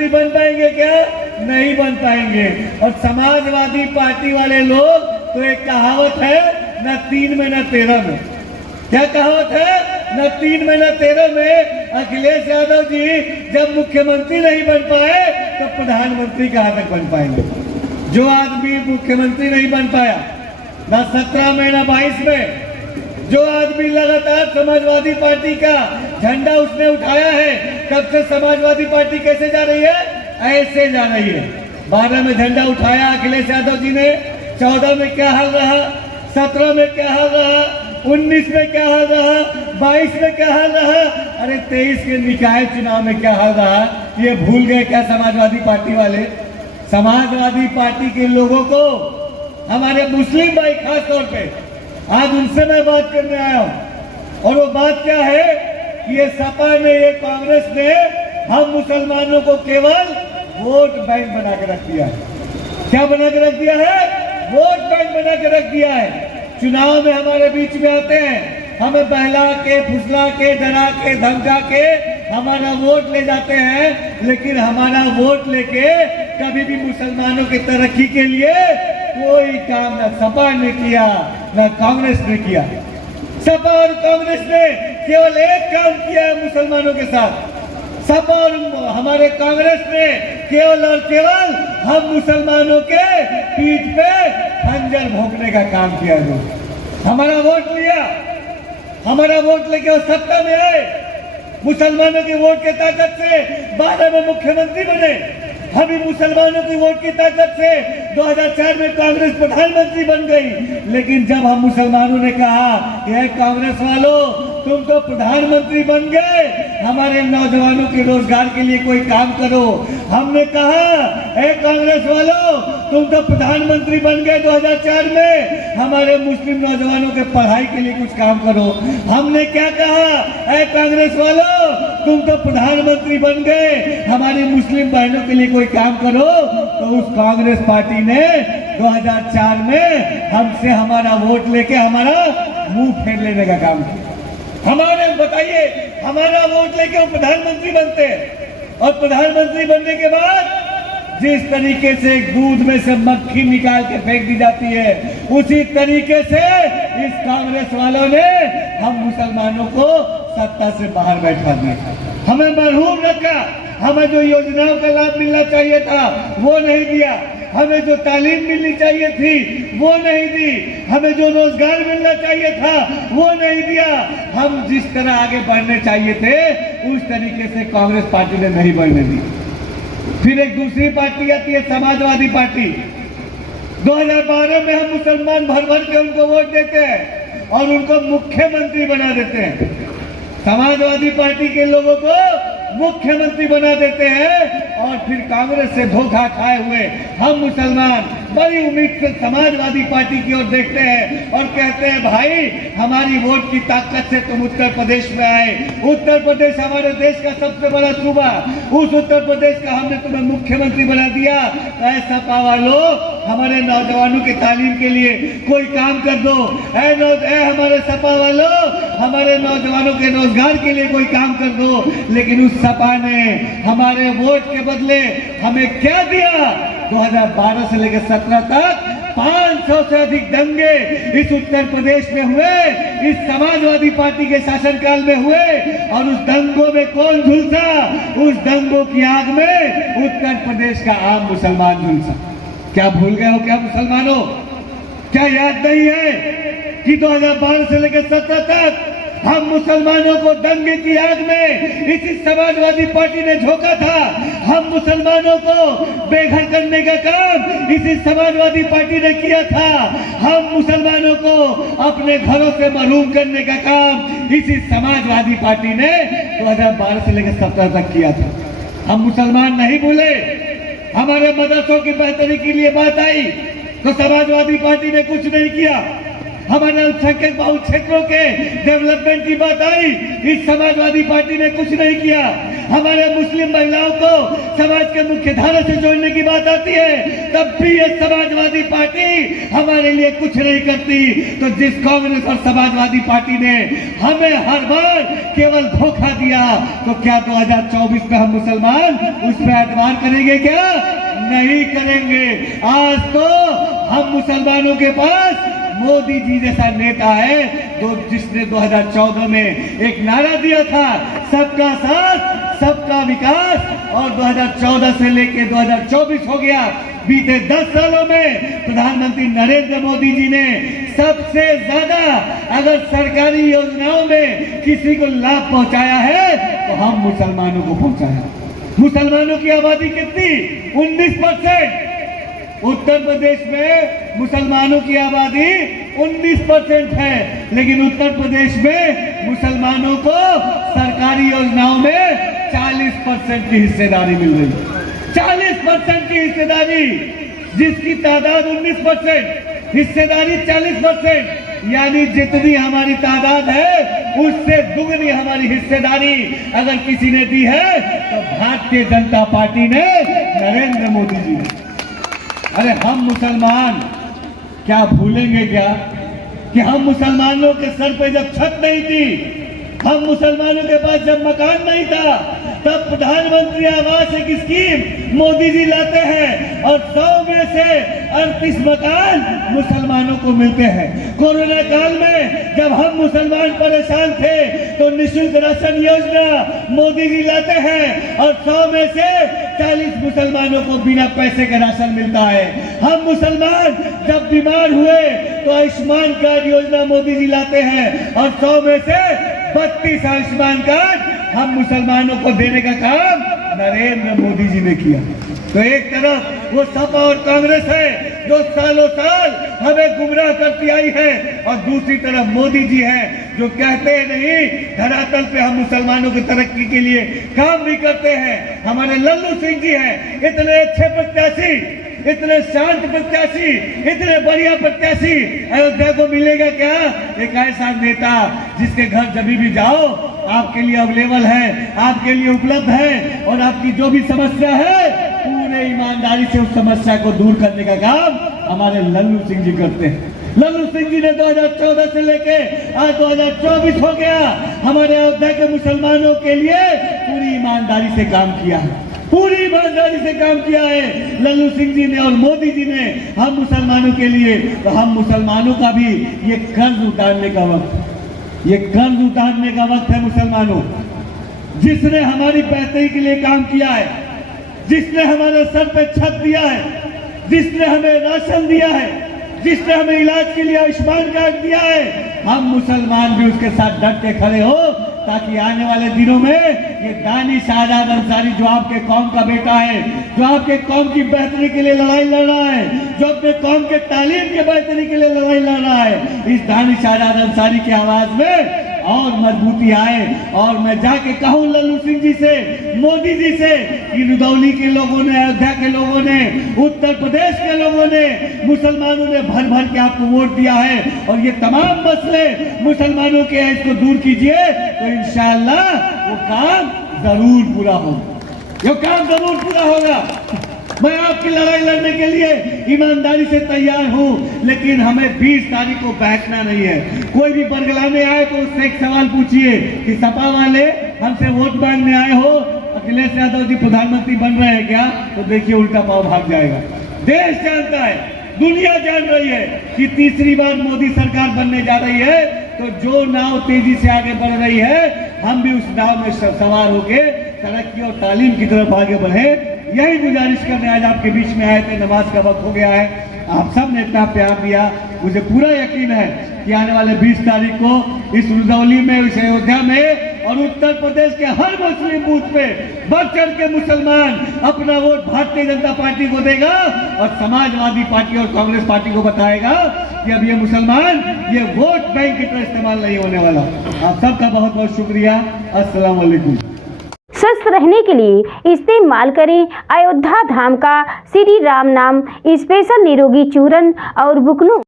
प्रधानमंत्री बन पाएंगे क्या? नहीं बन पाएंगे। और समाजवादी पार्टी वाले लोग तो एक कहावत है, न 3 में न 13 में। क्या कहावत है? न 3 में न 13 में। अखिलेश यादव जी जब मुख्यमंत्री नहीं बन पाए तो प्रधानमंत्री कहां तक बन पाएंगे? जो आदमी मुख्यमंत्री नहीं बन पाया न 17 में न 22 में, जो आदमी लगातार समाजवादी पार्टी का झंडा उसने उठाया है, तब से समाजवादी पार्टी कैसे जा रही है? ऐसे जा रही है। 12 में झंडा उठाया अखिलेश यादव जी ने, 14 में क्या हाल रहा, 17 में क्या हाल रहा, 19 में क्या हाल रहा, 22 में क्या हाल रहा, अरे 23 के निकाय चुनाव में क्या हाल रहा, ये भूल गए क्या समाजवादी पार्टी वाले? समाजवादी पार्टी के लोगों को, हमारे मुस्लिम भाई खास तौर पे, आज उनसे मैं बात करने आया हूं। और वो बात क्या है कि ये सपा ने, ये कांग्रेस ने हम मुसलमानों को केवल वोट बैंक बना के रख दिया है। क्या बना के रख दिया है? वोट बैंक बना के रख दिया है। चुनाव में हमारे बीच में आते हैं, हमें बहला के, फुसला के, डरा के, धमका के हमारा वोट ले जाते हैं, लेकिन हमारा वोट लेके कभी भी मुसलमानों की तरक्की के लिए कोई काम न सपा ने किया न कांग्रेस ने किया। सपा और कांग्रेस ने केवल एक काम किया है मुसलमानों के साथ। सपा और हमारे कांग्रेस ने केवल और केवल हम मुसलमानों के पीठ पे खंजर भोंकने का काम किया है। हमारा वोट लिया, हमारा वोट लेके वो सत्ता में आए, मुसलमानों की वोट की ताकत से 12 में मुख्यमंत्री बने। हम मुसलमानों की वोट की ताकत से 2004 में कांग्रेस प्रधानमंत्री बन गई। लेकिन जब हम मुसलमानों ने कहा कि कांग्रेस वालों तुम तो प्रधानमंत्री बन गए, हमारे नौजवानों के रोजगार के लिए कोई काम करो। हमने कहा कांग्रेस वालों तुम तो प्रधानमंत्री बन गए 2004 में, हमारे मुस्लिम नौजवानों के पढ़ाई के लिए कुछ काम करो। हमने क्या कहा? कांग्रेस वालों तुम तो प्रधानमंत्री बन गए, हमारी मुस्लिम बहनों के लिए कोई काम करो। तो उस कांग्रेस पार्टी ने 2004 में हमसे हमारा वोट लेके हमारा मुंह फेर लेने का काम किया। हमारे बताइए, हमारा वोट लेके हम प्रधानमंत्री बनते हैं, और प्रधानमंत्री बनने के बाद जिस तरीके से दूध में से मक्खी निकाल के फेंक दी जाती है, उसी तरीके से इस कांग्रेस वालों ने हम मुसलमानों को सत्ता से बाहर बैठा दिया, हमें मरहूम रखा। हमें जो योजनाओं का लाभ मिलना चाहिए था वो नहीं दिया, हमें जो तालीम मिलनी चाहिए थी वो नहीं दी, हमें जो रोजगार मिलना चाहिए था वो नहीं दिया। हम जिस तरह आगे बढ़ने चाहिए थे उस तरीके से कांग्रेस पार्टी ने नहीं बढ़ने दी। फिर एक दूसरी पार्टी आती है समाजवादी पार्टी। 2012 में हम मुसलमान भर भर के उनको वोट देते हैं और उनको मुख्यमंत्री बना देते हैं। समाजवादी पार्टी के लोगों को मुख्यमंत्री बना देते हैं, और फिर कांग्रेस से धोखा खाए हुए हम मुसलमान बड़ी उम्मीद से समाजवादी पार्टी की ओर देखते हैं और कहते हैं भाई हमारी वोट की ताकत से तुम उत्तर प्रदेश में आए, उत्तर प्रदेश हमारे देश का सबसे बड़ा सूबा, उस उत्तर प्रदेश का हमने तुम्हें मुख्यमंत्री बना दिया। ऐसा पावा लो, हमारे नौजवानों की तालीम के लिए कोई काम कर दो। हमारे सपा वालों, हमारे नौजवानों के रोजगार के लिए कोई काम कर दो। लेकिन उस सपा ने हमारे वोट के बदले हमें क्या दिया? 2012 से लेकर 17 तक 500 से अधिक दंगे इस उत्तर प्रदेश में हुए, इस समाजवादी पार्टी के शासनकाल में हुए। और उस दंगों में कौन झुलसा? उस दंगों की आग में उत्तर प्रदेश का आम मुसलमान झुलसा। क्या भूल गए हो क्या मुसलमानों? क्या याद नहीं है कि 2012 से लेकर 17 तक हम मुसलमानों को दंगे की आग में इसी समाजवादी पार्टी ने झोंका था। हम मुसलमानों को बेघर करने का काम इसी समाजवादी पार्टी ने किया था। हम मुसलमानों को अपने घरों से महरूम करने का काम इसी समाजवादी पार्टी ने 2012 से लेकर 17 तक किया था। हम मुसलमान नहीं भूले। हमारे मदरसों की बेहतरी के लिए बात आई तो समाजवादी पार्टी ने कुछ नहीं किया। हमारे अल्पसंख्यक बहुल क्षेत्रों के डेवलपमेंट की बात आई, इस समाजवादी पार्टी ने कुछ नहीं किया। हमारे मुस्लिम महिलाओं को समाज के मुख्य धारा से जोड़ने की बात आती है, तब भी ये समाजवादी पार्टी हमारे लिए कुछ नहीं करती। तो जिस कांग्रेस और समाजवादी पार्टी ने हमें हर बार केवल धोखा दिया, तो क्या 2024 में हम मुसलमान उस पर एतबार करेंगे क्या? नहीं करेंगे। आज तो हम मुसलमानों के पास मोदी जी जैसा नेता है तो जिसने 2014 में एक नारा दिया था, सबका साथ सबका विकास, और 2014 से लेकर 2024 हो गया। बीते 10 सालों में प्रधानमंत्री नरेंद्र मोदी जी ने सबसे ज्यादा अगर सरकारी योजनाओं में किसी को लाभ पहुंचाया है तो हम मुसलमानों को पहुंचाया। मुसलमानों की आबादी कितनी? 19%। उत्तर प्रदेश में मुसलमानों की आबादी 19% है, लेकिन उत्तर प्रदेश में मुसलमानों को सरकारी योजनाओं में 40% की हिस्सेदारी मिल रही है। 40% की हिस्सेदारी, जिसकी तादाद 19%, हिस्सेदारी 40%, यानी जितनी हमारी तादाद है उससे दुगनी हमारी हिस्सेदारी अगर किसी ने दी है तो भारतीय जनता पार्टी ने, नरेंद्र मोदी जी ने। अरे हम मुसलमान क्या भूलेंगे क्या कि हम मुसलमानों के सर पे जब छत नहीं थी, हम मुसलमानों के पास जब मकान नहीं था, तब प्रधानमंत्री आवास एक स्कीम मोदी जी लाते हैं और 100 में से 38 मकान मुसलमानों को मिलते हैं। कोरोना काल में जब हम मुसलमान परेशान थे तो निःशुल्क राशन योजना मोदी जी लाते हैं और 100 में से 40 मुसलमानों को बिना पैसे का राशन मिलता है। हम मुसलमान जब बीमार हुए तो आयुष्मान कार्ड योजना मोदी जी लाते हैं और 100 में से 32 आयुष्मान कार्ड हम मुसलमानों को देने का काम नरेंद्र मोदी जी ने किया। तो एक तरफ वो सपा और कांग्रेस है जो सालों साल हमें गुमराह करती आई है, और दूसरी तरफ मोदी जी हैं जो कहते हैं नहीं, धरातल पे हम मुसलमानों की तरक्की के लिए काम भी करते हैं। हमारे लल्लू सिंह जी हैं, इतने अच्छे प्रत्याशी, इतने शांत प्रत्याशी, इतने बढ़िया प्रत्याशी अयोध्या को मिलेगा क्या? एक ऐसा नेता जिसके घर जब भी जाओ आपके लिए अवेलेबल है, आपके लिए उपलब्ध है, और आपकी जो भी समस्या है पूरे ईमानदारी से उस समस्या को दूर करने का काम हमारे लल्लू सिंह जी करते हैं। लल्लू सिंह जी ने 2014 से लेके आज 2024 हो गया, हमारे अयोध्या के मुसलमानों के लिए पूरी ईमानदारी से काम किया है, पूरी ईमानदारी से काम किया है लल्लू सिंह जी ने और मोदी जी ने हम मुसलमानों के लिए। तो हम मुसलमानों का भी ये कर्ज उतारने का वक्त, ये कर्ज उतारने का वक्त है। मुसलमानों, जिसने हमारी बेहतरी के लिए काम किया है, जिसने हमारे सर पे छत दिया है, जिसने हमें राशन दिया है, जिसने हमें इलाज के लिए आयुष्मान कार्ड दिया है, हम मुसलमान भी उसके साथ डट के खड़े हो, ताकि आने वाले दिनों में ये दानिश आजाद अंसारी जो आपके कौम का बेटा है, जो आपके कौम की बेहतरी के लिए लड़ाई लड़ रहा है, जो अपने कौम के तालीम के बेहतरी के लिए लड़ाई लड़ रहा है, इस दानिश आजाद अंसारी की आवाज में और मजबूती आए। और मैं जाके कहूं लल्लू सिंह जी से, मोदी जी से कि रुदौली के लोगों ने, अयोध्या के लोगों ने, उत्तर प्रदेश के लोगों ने, मुसलमानों ने भर भर के आपको वोट दिया है और ये तमाम मसले मुसलमानों के हैं, इसको दूर कीजिए तो इंशाअल्लाह वो काम जरूर पूरा होगा, ये काम जरूर पूरा होगा। मैं आपकी लड़ाई लड़ने के लिए ईमानदारी से तैयार हूं, लेकिन हमें 20 तारीख को बैठना नहीं है। कोई भी बरगलाने आए तो उससे एक सवाल पूछिए कि सपा वाले हमसे वोट मांगने आए हो, अखिलेश यादव जी प्रधानमंत्री बन रहे हैं क्या? तो देखिए उल्टा पाव भाग जाएगा। देश जानता है, दुनिया जान रही है कि तीसरी बार मोदी सरकार बनने जा रही है, तो जो नाव तेजी से आगे बढ़ रही है हम भी उस नाव में सवार होके तरक्की और तालीम की तरफ आगे बढ़े। यही गुजारिश करने आज आपके बीच में आए थे। नमाज का वक्त हो गया है, आप सब ने इतना प्यार दिया, मुझे पूरा यकीन है कि आने वाले 20 तारीख को इस रुदौली में, इस अयोध्या में और उत्तर प्रदेश के हर मुस्लिम बूथ पे बढ़ चढ़ के मुसलमान अपना वोट भारतीय जनता पार्टी को देगा और समाजवादी पार्टी और कांग्रेस पार्टी को बताएगा कि अब ये मुसलमान ये वोट बैंक की तरह इस्तेमाल नहीं होने वाला। आप सबका बहुत बहुत शुक्रिया। अस्सलाम वालेकुम। स्वस्थ रहने के लिए इस्तेमाल करें अयोध्या धाम का श्री राम नाम स्पेशल निरोगी चूर्ण और बुकनू।